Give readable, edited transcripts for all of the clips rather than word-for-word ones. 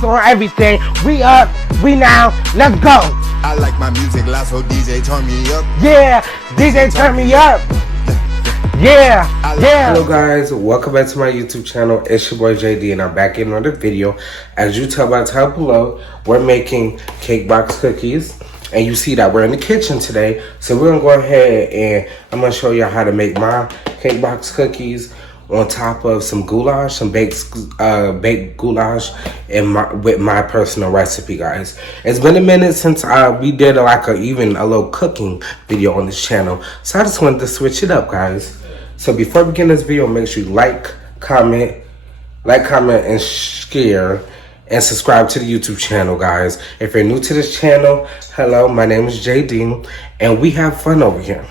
box on everything. We up, we now, let's go. I like my music loud, so DJ turn me up. Yeah, DJ turn me up. Yeah. Hello guys, welcome back to my YouTube channel. It's your boy JD and I'm back in another video. As you tell by the title below, we're making cake box cookies. And you see that we're in the kitchen today. So we're gonna go ahead and I'm gonna show you how to make my cake box cookies on top of some goulash, some baked goulash, and with my personal recipe, guys. It's been a minute since we did a little cooking video on this channel. So I just wanted to switch it up, guys. So before we begin this video, make sure you like, comment, and share, and subscribe to the YouTube channel, guys. If you're new to this channel, hello, my name is JD, and we have fun over here.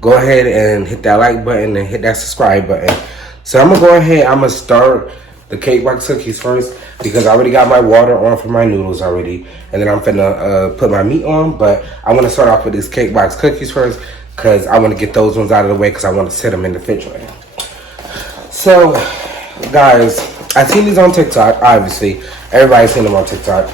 Go ahead and hit that like button and hit that subscribe button. So I'm gonna go ahead, I'm gonna start the cake box cookies first because I already got my water on for my noodles already. And then I'm finna put my meat on, but I wanna start off with these cake box cookies first because I wanna get those ones out of the way because I wanna set them in the refrigerator. So, guys, I've seen these on TikTok, obviously. Everybody's seen them on TikTok.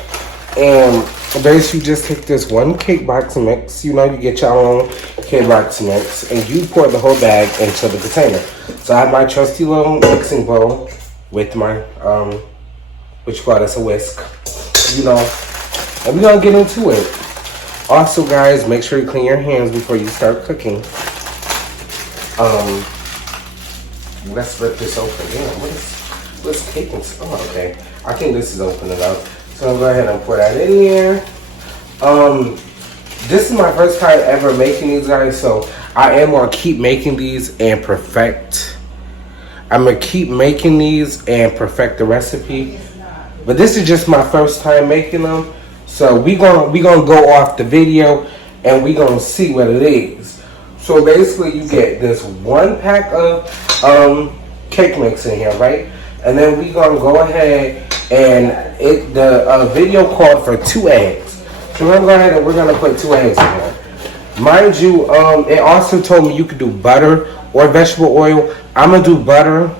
And basically you just take this one cake box mix, you know, you get your own cake box mix, and you pour the whole bag into the container. So I have my trusty little mixing bowl with my, what you call this, a whisk, you know, and we're gonna get into it. Also, guys, make sure you clean your hands before you start cooking. Let's rip this open. Damn, what's cake and stuff? Oh, okay. I think this is open enough. So I'll go ahead and pour that in there. This is my first time ever making these, guys, so I am gonna keep making these and perfect. I'm gonna keep making these and perfect the recipe. But this is just my first time making them. So we gonna go off the video and we gonna see what it is. So basically you get this 1 pack of cake mix in here, right? And then we gonna go ahead and the video called for 2 eggs. So we're gonna go ahead and we're gonna put 2 eggs in here. Mind you, it also told me you could do butter or vegetable oil. I'm gonna do butter,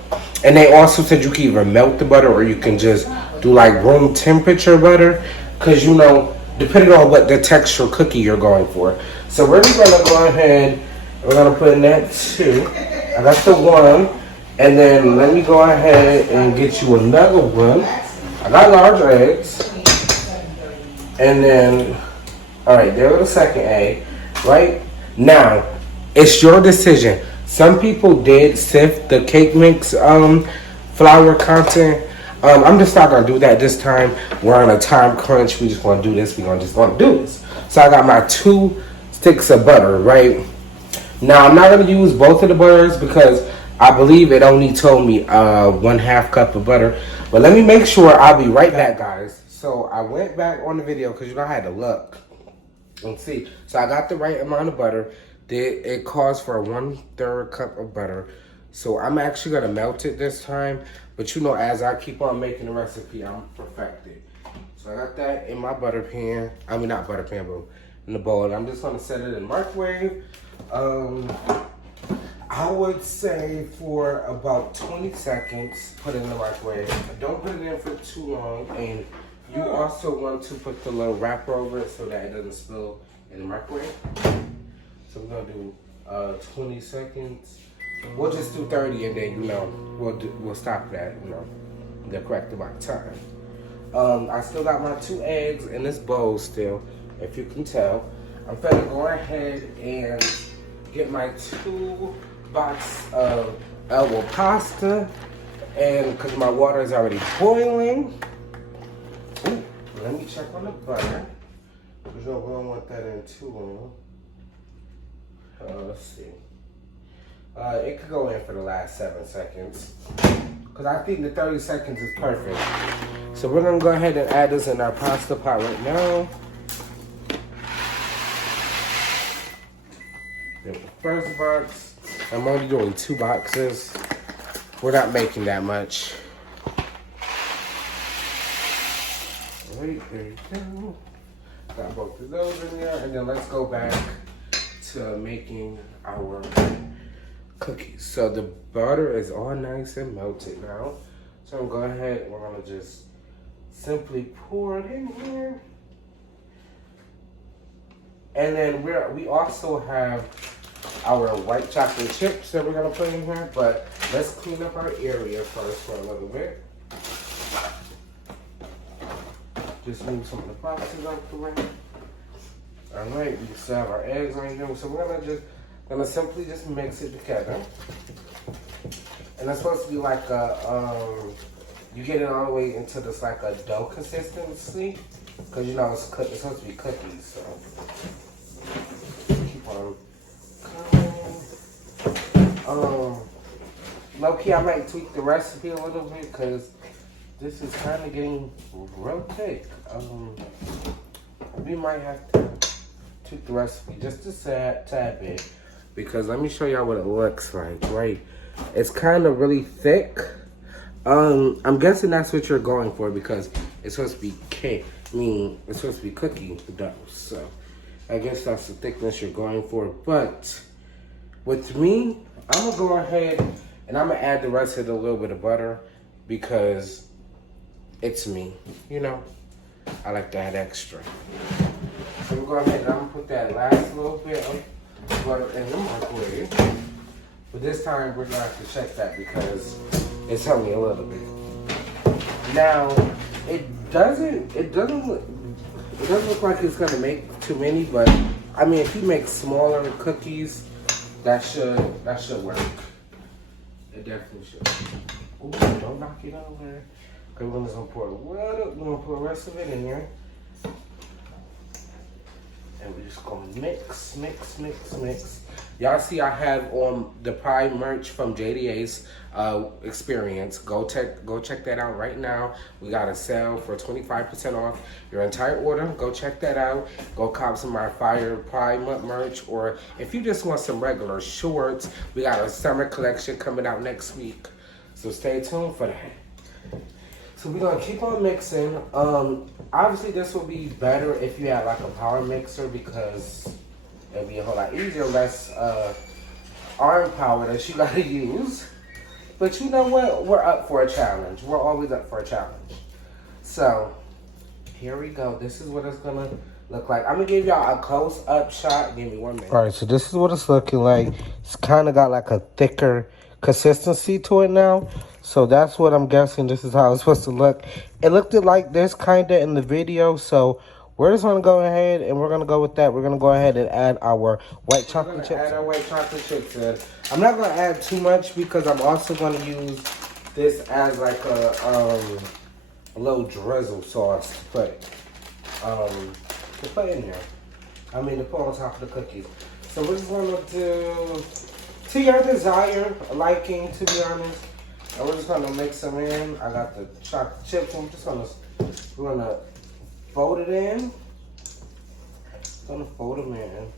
and they also said you can either melt the butter or you can just do like room temperature butter, cause you know, depending on what the texture cookie you're going for. So we're just gonna go ahead, we're gonna put in that 2. I got the 1, and then let me go ahead and get you another one. I got large eggs, and then, all right, there was the second egg. Right now, it's your decision. Some people did sift the cake mix flour content. I'm just not gonna do that this time. We're on a time crunch. We just want to do this. We're just gonna do this. So I got my 2 sticks of butter. Right now, I'm not gonna use both of the butters because I believe it only told me 1/2 cup of butter. But let me make sure. I'll be right back, guys. So I went back on the video because you know I had to look and see. So I got the right amount of butter. It calls for 1/3 cup of butter. So I'm actually gonna melt it this time. But you know, as I keep on making the recipe, I'm perfected. So I got that in my butter pan. I mean, not butter pan, but in the bowl. And I'm just gonna set it in the microwave. I would say for about 20 seconds, put it in the microwave. Don't put it in for too long. And you also want to put the little wrapper over it so that it doesn't spill in the microwave. So we're gonna do 20 seconds. We'll just do 30 and then, you know, we'll stop that, you know, the correct amount of time. I still got my 2 eggs in this bowl still, if you can tell. I'm gonna go ahead and get my 2 box of elbow pasta, and because my water is already boiling. Ooh, let me check on the butter, because you don't want that in too long. Let's see. It could go in for the last 7 seconds, because I think the 30 seconds is perfect. So we're gonna go ahead and add this in our pasta pot right now. The first box. I'm only doing 2 boxes. We're not making that much. Right, there you go. Got both of those in there, and then let's go back to making our cookies. So the butter is all nice and melted now. So I'm gonna go ahead and we're gonna just simply pour it in here. And then we also have our white chocolate chips that we're gonna put in here, but let's clean up our area first for a little bit. Just move some of the boxes out the way. All right, we still have our eggs right here, so we're gonna simply just mix it together. And it's supposed to be like a you get it all the way into this like a dough consistency, because you know it's supposed to be cookies. So keep on coming. Low key, I might tweak the recipe a little bit because this is kind of getting real thick. We might have to tweak the recipe just a tad bit, because let me show y'all what it looks like. Right, it's kind of really thick. I'm guessing that's what you're going for because it's supposed to be cake. It's supposed to be cookie dough. So I guess that's the thickness you're going for. But with me, I'm gonna go ahead and I'm gonna add the rest of the little bit of butter because it's me. You know, I like to add extra. So we'll go ahead and I'm gonna put that last little bit of butter in the microwave. But this time we're gonna have to check that because it's only a little bit. Now, it doesn't look like it's gonna make too many, but I mean, if you make smaller cookies, that should work. It definitely should. Ooh, don't knock it over. Okay, we're gonna pour the rest of it in here. And we're just gonna mix. Y'all see I have on the Pride merch from JDA's experience. Go check that out right now. We got a sale for 25% off your entire order. Go check that out. Go cop some of my fire Pride merch, or if you just want some regular shorts, we got a summer collection coming out next week. So stay tuned for that. So we're gonna keep on mixing. Obviously this will be better if you had like a power mixer because it'll be a whole lot easier, less arm power that you gotta use. But you know what? We're up for a challenge. We're always up for a challenge. So here we go. This is what it's gonna look like. I'm gonna give y'all a close up shot. Give me 1 minute. All right, so this is what it's looking like. It's kind of got like a thicker consistency to it now. So that's what I'm guessing. This is how it's supposed to look. It looked like this kind of in the video. So we're just going to go ahead and we're going to go with that. We're going to go ahead and add our white chocolate chips. Add our white chocolate chips in. I'm not going to add too much because I'm also going to use this as like a little drizzle sauce to put in there. I mean, to put on top of the cookies. So we're just going to do, to your desire, liking, to be honest. And we're just gonna mix them in. I got the chocolate chips. We're gonna fold it in. Gonna fold them in,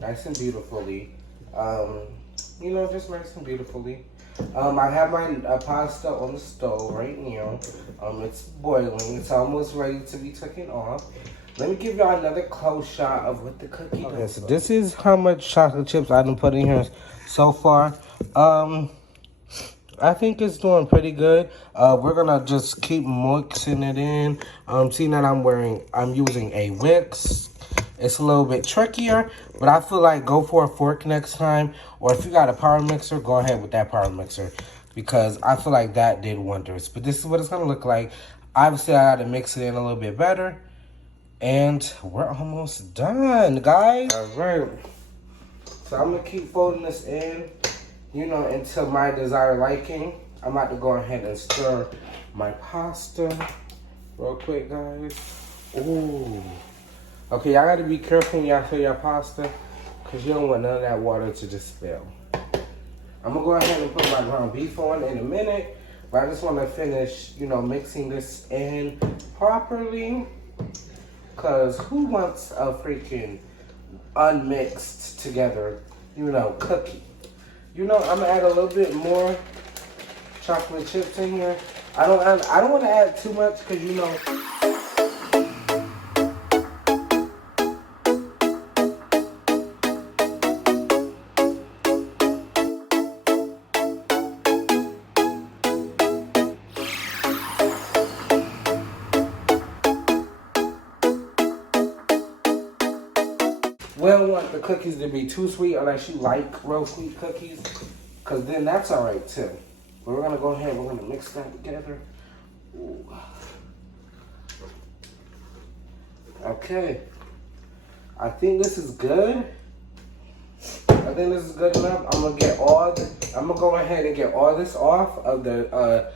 nice and beautifully. You know, just nice and beautifully. I have my pasta on the stove right now. It's boiling. It's almost ready to be taken off. Let me give y'all another close shot of what the cookie does. Okay, so this is how much chocolate chips I done put in here so far. I think it's doing pretty good. We're gonna just keep mixing it in. Seeing that I'm using a whisk, it's a little bit trickier, but I feel like go for a fork next time. Or if you got a power mixer, go ahead with that power mixer because I feel like that did wonders. But this is what it's gonna look like. Obviously, I gotta mix it in a little bit better. And we're almost done, guys. All right. So I'm gonna keep folding this in, you know, until my desired liking. I'm about to go ahead and stir my pasta real quick, guys. Ooh. Okay, y'all gotta be careful when y'all stir your pasta because you don't want none of that water to just spill. I'm gonna go ahead and put my ground beef on in a minute, but I just wanna finish, you know, mixing this in properly. Because who wants a freaking unmixed together, you know, cookie? You know, I'm gonna add a little bit more chocolate chips in here. I don't want to add too much because you know. We don't want the cookies to be too sweet unless you like real sweet cookies, because then that's all right too. But we're gonna go ahead, we're gonna mix that together. Ooh. Okay. I think this is good. I think this is good enough. I'm gonna go ahead and get all this off of the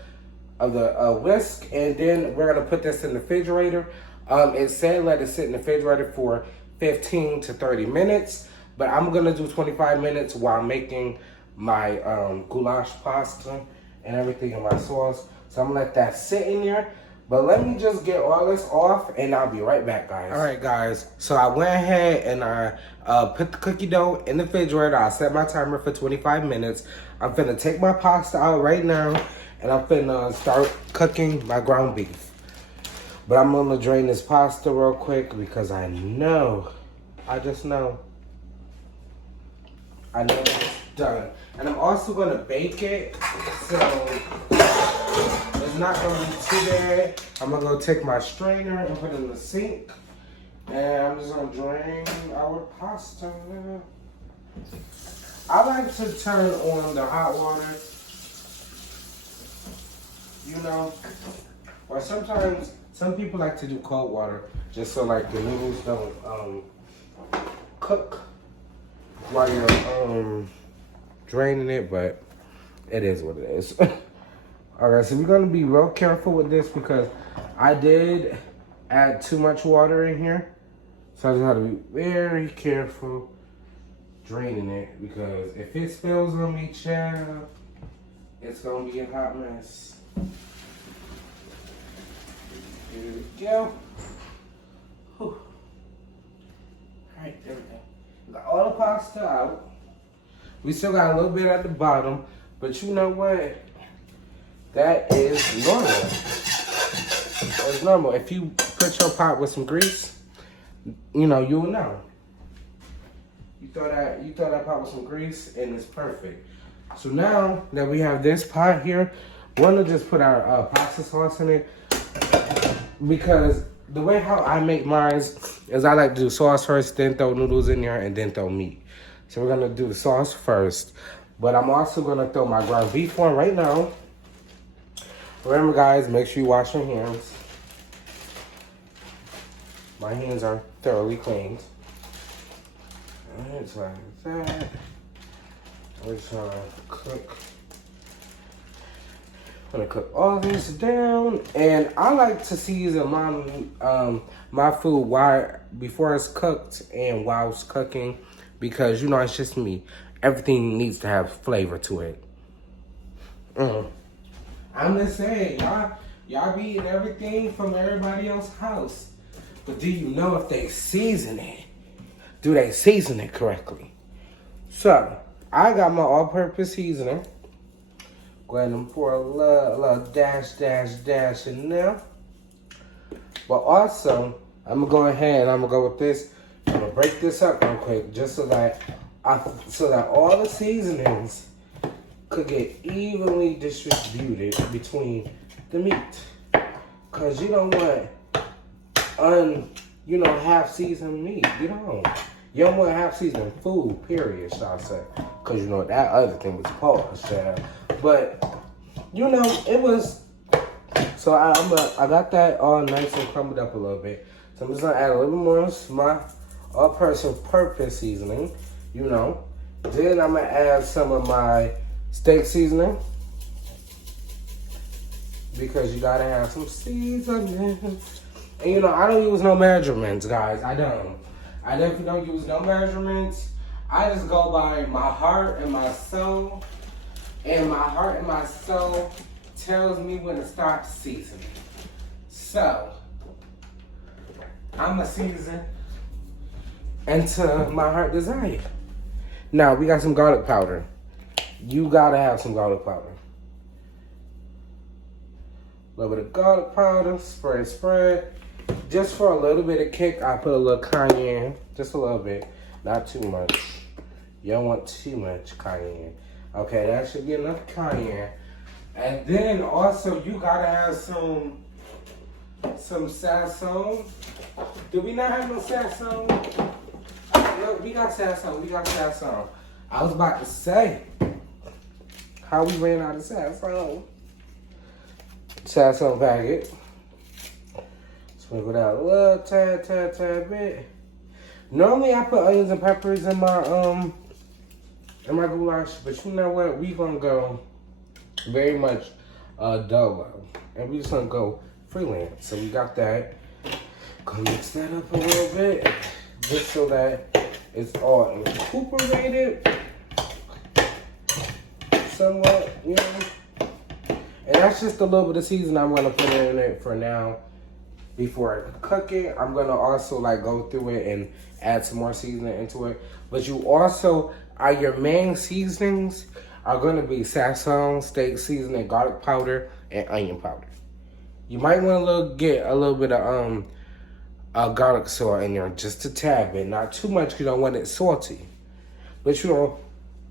whisk, and then we're gonna put this in the refrigerator. It said let it sit in the refrigerator for 15 to 30 minutes, but I'm gonna do 25 minutes while making my goulash pasta and everything in my sauce. So I'm gonna let that sit in there. But let me just get all this off, and I'll be right back, guys. All right, guys. So I went ahead and I put the cookie dough in the refrigerator. I set my timer for 25 minutes. I'm finna take my pasta out right now, and I'm finna start cooking my ground beef. But I'm gonna drain this pasta real quick because I just know it's done. And I'm also gonna bake it, so it's not gonna be too bad. I'm gonna go take my strainer and put it in the sink, and I'm just gonna drain our pasta. I like to turn on the hot water, you know, or sometimes some people like to do cold water just so like the noodles don't cook while you're draining it, but it is what it is. Alright, so we're gonna be real careful with this because I did add too much water in here. So I just have to be very careful draining it, because if it spills on me, child, it's gonna be a hot mess. Here we go. Whew. Alright, there we go. We got all the pasta out. We still got a little bit at the bottom, but you know what? That is normal. It's normal. If you put your pot with some grease, you know, you'll know. You throw that pot with some grease and it's perfect. So now that we have this pot here, we're gonna just put our pasta sauce in it, because the way how I make mine is I like to do sauce first, then throw noodles in there, and then throw meat. So we're gonna do the sauce first, but I'm also gonna throw my ground beef on right now. Remember, guys, make sure you wash your hands. My hands are thoroughly cleaned. Alright, so like that. We're trying to cook. I'm gonna cook all this down, and I like to season my food before it's cooked and while it's cooking, because you know it's just me. Everything needs to have flavor to it. I'm just saying, y'all be eating everything from everybody else's house, but do you know if they season it? Do they season it correctly? So I got my all-purpose seasoning. Go ahead and pour a little dash in there. But also, I'm gonna go ahead and I'm gonna go with this. I'm gonna break this up real quick, just so that all the seasonings could get evenly distributed between the meat. Cause you don't want half seasoned meat. You don't want half seasoned food, period, shall I say. Cause you know that other thing was paused, child. But you know, it was, so I got that all nice and crumbled up a little bit. So I'm just gonna add a little more of my all-purpose seasoning, you know. Then I'm gonna add some of my steak seasoning, because you gotta have some seasoning. And you know, I don't use no measurements, guys. I definitely don't use no measurements. I just go by my heart and my soul. And my heart and my soul tells me when to start seasoning. So I'm a season until my heart desire. Now we got some garlic powder. You gotta have some garlic powder. A little bit of garlic powder, spread. Just for a little bit of kick, I put a little cayenne, just a little bit, not too much. You don't want too much cayenne. Okay, that should be enough cayenne. And then also you gotta have some sazon. Do we not have no sazon? look, we got Sasson. We got Sasson. I was about to say how we ran out of Sasson. Sasson packet. Sprinkle that a little tad bit. Normally I put onions and peppers in my goulash, but you know what? We gonna go very much dolo, and we just gonna go freelance. So we got that. Gonna mix that up a little bit, just so that it's all incorporated somewhat, you know. And that's just a little bit of seasoning I'm gonna put in it for now. Before I cook it, I'm gonna also like go through it and add some more seasoning into it. But you also, your main seasonings are gonna be Sasson, steak seasoning, garlic powder, and onion powder. You might want to get a little bit of garlic salt in there, just a tad bit, not too much. You don't want it salty. But you know,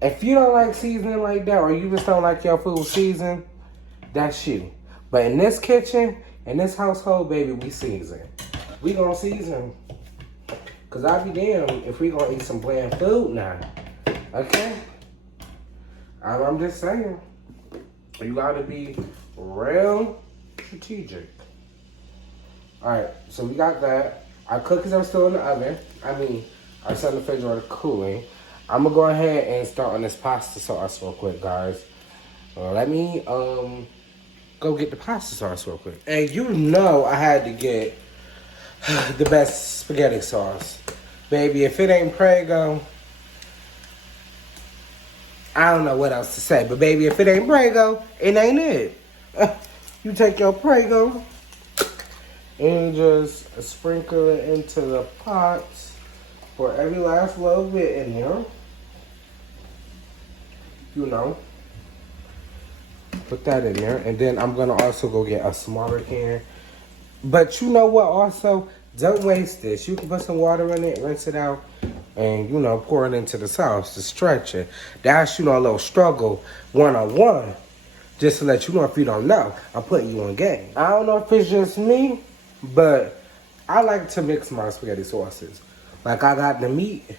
if you don't like seasoning like that, or you just don't like your food seasoned, that's you. But in this kitchen, in this household, baby, we season. We gonna season. Cause I'll be damned if we gonna eat some bland food now. Okay? I'm just saying. You gotta be real strategic. Alright, so we got that. Our cookies are still in the oven. Our still in the refrigerator cooling. I'm gonna go ahead and start on this pasta sauce real quick, guys. Let me go get the pasta sauce real quick. And you know I had to get the best spaghetti sauce. Baby, if it ain't Prego, I don't know what else to say. But baby, if it ain't Prego, it ain't it. You take your Prego and just sprinkle it into the pot for every last little bit in there. You know. Put that in there. And then I'm going to also go get a smaller can. But you know what also? Don't waste this. You can put some water in it, rinse it out, and, you know, pour it into the sauce to stretch it. That's, you know, a little struggle one-on-one. Just to let you know if you don't know. I'm putting you on game. I don't know if it's just me, but I like to mix my spaghetti sauces. Like, I got the meat,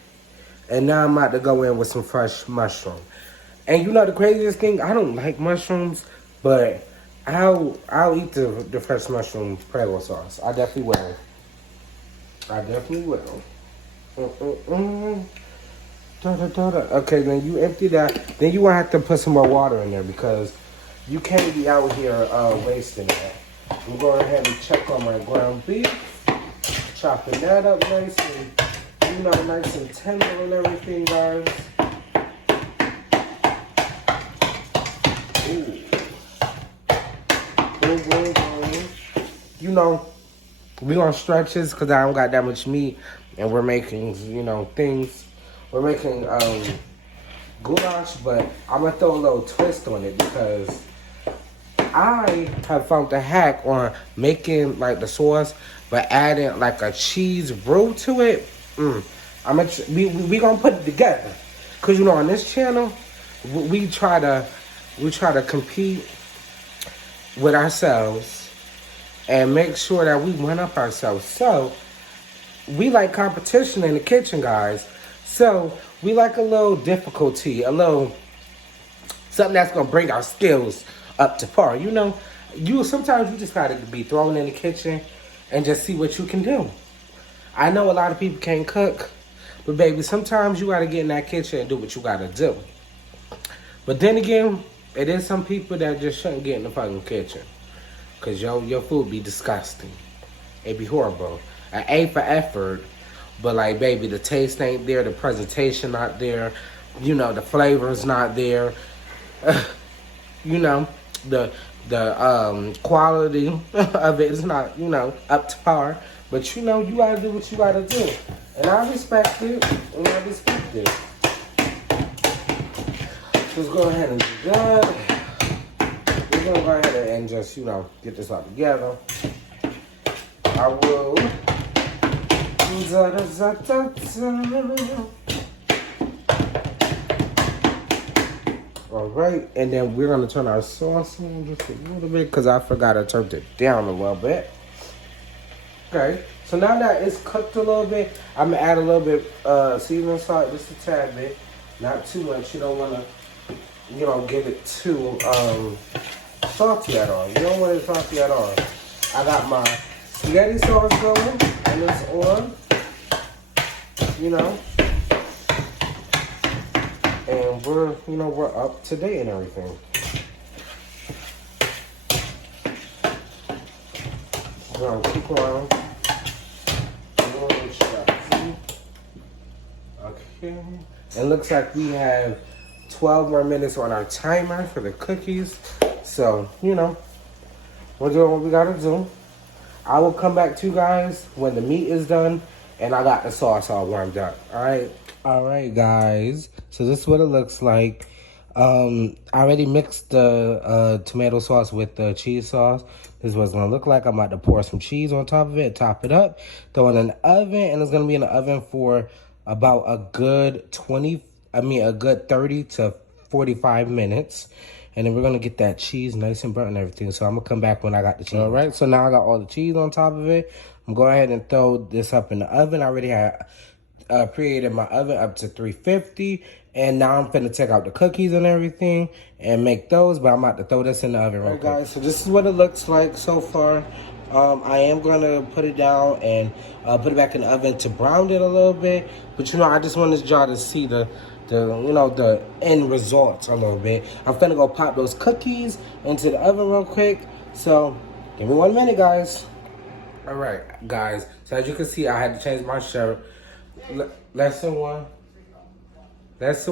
and now I'm about to go in with some fresh mushroom. And you know the craziest thing? I don't like mushrooms, but I'll eat the fresh mushroom Prego sauce. I definitely will. Okay, then you empty that. Then you will have to put some more water in there because you can't be out here wasting that. I'm going ahead and check on my ground beef. Chopping that up nice and, you know, nice and tender and everything, guys. Ooh. Boom, boom, boom. You know, we're going to stretch this because I don't got that much meat. And we're making, you know, things. We're making goulash, but I'm going to throw a little twist on it because I have found the hack on making, like, the sauce, but adding, like, a cheese roux to it. We going to put it together. Because, you know, on this channel, we try to compete with ourselves and make sure that we one up ourselves. So, we like competition in the kitchen, guys. So, we like a little difficulty, a little something that's going to bring our skills up to par. You know, sometimes you just got to be thrown in the kitchen and just see what you can do. I know a lot of people can't cook, but baby, sometimes you got to get in that kitchen and do what you got to do. But then again, it is some people that just shouldn't get in the fucking kitchen. Because your food be disgusting. It be horrible. An A for effort, but like, baby, the taste ain't there, the presentation not there, you know, the flavor's not there, you know, the quality of it is not, you know, up to par. But you know, you gotta do what you gotta do, and I respect it, and I respect it. Let's go ahead and do that. We're gonna go ahead and just, you know, get this all together. I will. Alright, and then we're going to turn our sauce on just a little bit because I forgot I turned it down a little bit. Okay, so now that it's cooked a little bit, I'm gonna add a little bit seasoning salt, just a tad bit, not too much. You don't want to, get it too salty at all. You don't want it salty at all. I got my spaghetti sauce going, and it's on. And we're up to date and everything. We're gonna keep around. Okay. It looks like we have 12 more minutes on our timer for the cookies. So, we're doing what we gotta do. I will come back to you guys when the meat is done and I got the sauce all warmed up. Alright guys. So this is what it looks like. I already mixed the tomato sauce with the cheese sauce. This is what it's gonna look like. I'm about to pour some cheese on top of it, top it up, throw it in the oven, and it's gonna be in the oven for about a good 30 to 45 minutes. And then we're gonna get that cheese nice and burnt and everything. So I'm gonna come back when I got the cheese. Alright, so now I got all the cheese on top of it. I'm going ahead and throw this up in the oven. I already had preheated my oven up to 350. And now I'm finna take out the cookies and everything and make those, but I'm about to throw this in the oven real quick. Guys, so this is what it looks like so far. I am gonna put it down and put it back in the oven to brown it a little bit. But I just wanted y'all to see the end results a little bit. I'm finna go pop those cookies into the oven real quick. So give me 1 minute, guys. All right, guys. So as you can see, I had to change my shirt. Lesson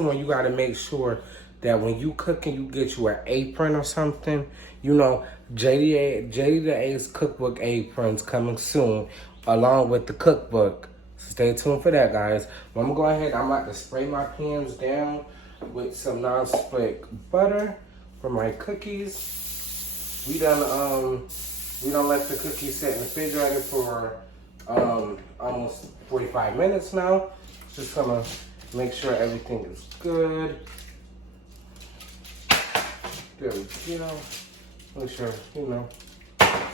one, you gotta make sure that when you cooking, you get you an apron or something. JD the Ace cookbook aprons coming soon, along with the cookbook. Stay tuned for that, guys. I'm gonna go ahead. I'm about to spray my pans down with some non-stick butter for my cookies. We done let the cookies sit in the refrigerator for almost 45 minutes now. Just gonna make sure everything is good. There we go. Make sure,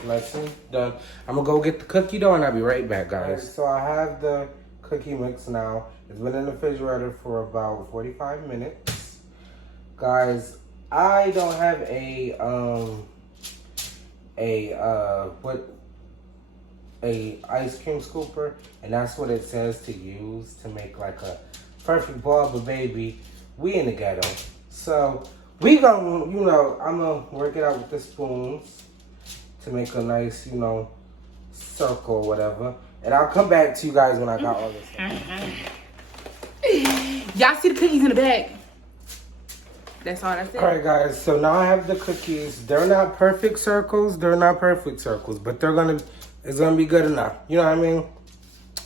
nice and done. I'm gonna go get the cookie dough and I'll be right back, guys. Right, so I have the cookie mix now. It's been in the refrigerator for about 45 minutes. Guys, I don't have a ice cream scooper, and that's what it says to use to make like a perfect ball, but baby, we in the ghetto. So we gonna, I'm gonna work it out with the spoons to make a nice, circle or whatever. And I'll come back to you guys when I got all this stuff. Y'all see the cookies in the bag? That's all I said. Alright guys, so now I have the cookies. They're not perfect circles, but it's gonna be good enough. You know what I mean?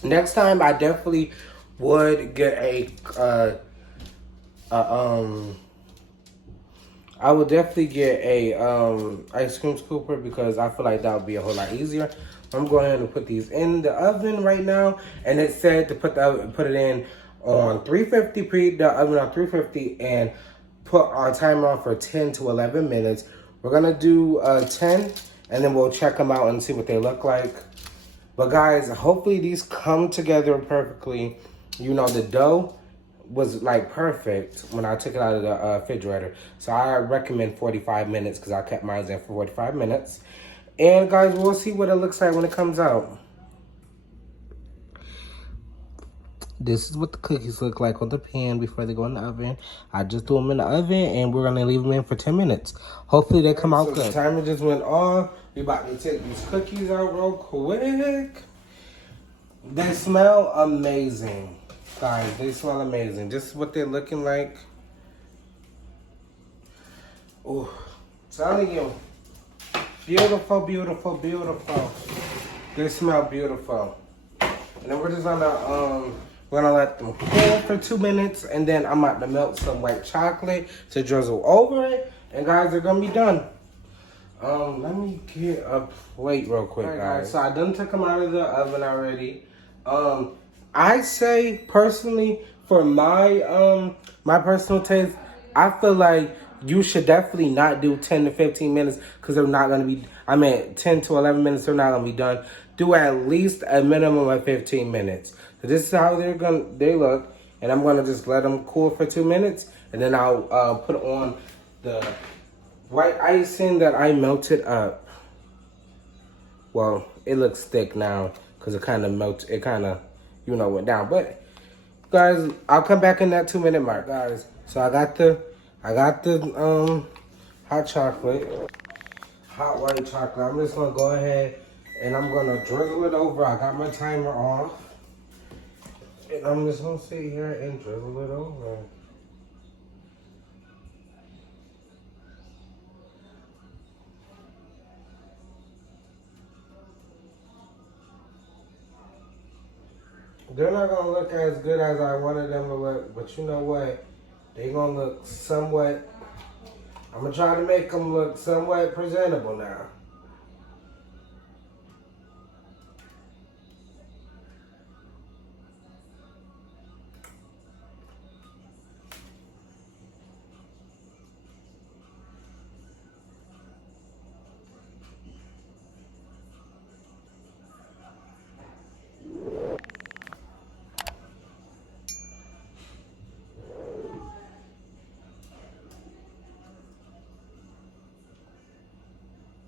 Next time I definitely would get I would definitely get a ice cream scooper because I feel like that would be a whole lot easier. I'm going ahead and put these in the oven right now, and it said to put it in on 350, preheat the oven on 350, and put our timer on for 10 to 11 minutes. We're gonna do 10, and then we'll check them out and see what they look like. But guys, hopefully these come together perfectly. The dough was like perfect when I took it out of the refrigerator. So I recommend 45 minutes because I kept mine in for 45 minutes. And guys, we'll see what it looks like when it comes out. This is what the cookies look like on the pan before they go in the oven. I just threw them in the oven and we're gonna leave them in for 10 minutes. Hopefully they come out good. The timer just went off. We about to take these cookies out real quick. They smell amazing. Guys, they smell amazing. This is what they're looking like. Oh, telling you. Beautiful, beautiful, beautiful. They smell beautiful. And then we're just gonna let them cool for 2 minutes, and then I'm about to melt some white chocolate to drizzle over it. And guys, they're gonna be done. Let me get a plate real quick, guys. So I done took them out of the oven already. I say personally, for my my personal taste, I feel like you should definitely not do 10 to 15 minutes because they're not gonna be. 10 to 11 minutes, they're not gonna be done. do at least a minimum of 15 minutes. So this is how they look, and I'm gonna just let them cool for 2 minutes, and then I'll put on the white icing that I melted up. Well, it looks thick now because it kind of melted. It kind of, went down. But guys, I'll come back in that 2 minute mark, guys. So I got the hot chocolate, hot white chocolate. I'm just gonna go ahead and I'm gonna drizzle it over. I got my timer off, and I'm just gonna sit here and drizzle it over. They're not gonna look as good as I wanted them to look, but you know what? They're gonna look somewhat. I'm gonna try to make them look somewhat presentable now.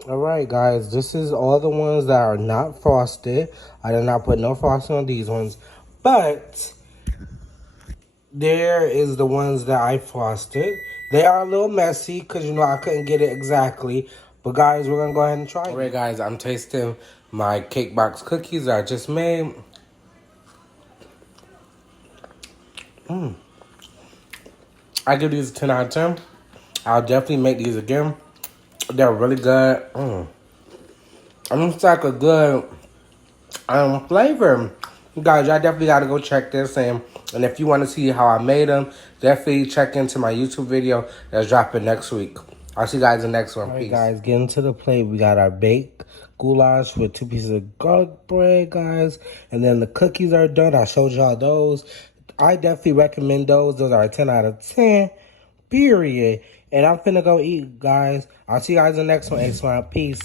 All right, guys, this is all the ones that are not frosted. I did not put no frosting on these ones, but there is the ones that I frosted. They are a little messy because, I couldn't get it exactly. But, guys, we're going to go ahead and try it. All right, guys, I'm tasting my cake box cookies that I just made. I give these a 10 out of 10. I'll definitely make these again. They're really good. And it's like a good flavor. You guys, y'all definitely got to go check this. And if you want to see how I made them, definitely check into my YouTube video that's dropping next week. I'll see you guys in the next one. All right, guys, getting to the plate. We got our baked goulash with 2 pieces of garlic bread, guys. And then the cookies are done. I showed y'all those. I definitely recommend those. Those are a 10 out of 10. Period. And I'm finna go eat, guys. I'll see you guys in the next one. Peace.